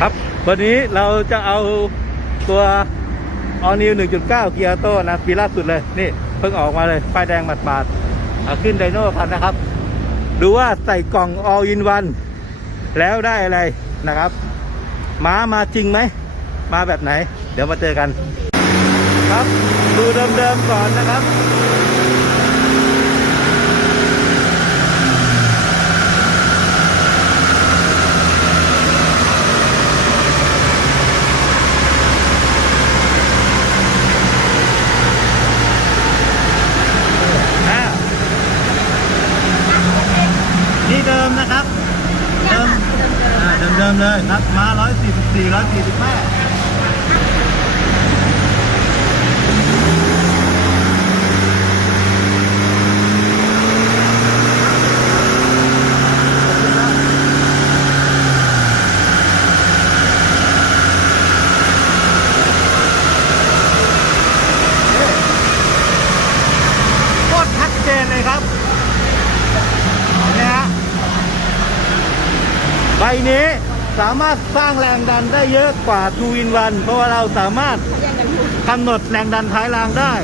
ครับ วันนี้เราจะเอาตัวออนิว1.9 เกียร์โต้นะปีล่าสุดเลย นี่เพิ่งออกมาเลยป้ายแดงหมาดๆเอาขึ้นไดโน่คันนะครับ ดูว่าใส่กล่อง all in one แล้วได้อะไรนะครับ ม้ามาจริงไหม มาแบบไหน เดี๋ยวมาเจอกัน ครับ ดูเดิมๆก่อนนะครับ อ่า นี่เดิมนะครับ เดิมอ่าเดิมๆเลยครับมา144 145โคตรชัดเจนเลยครับเนี่ยฮะใบนี้สามารถสร้างแรงดันได้เยอะกว่า 2 in 1 เพราะว่าเราสามารถกำหนดแรงดันท้ายรางได้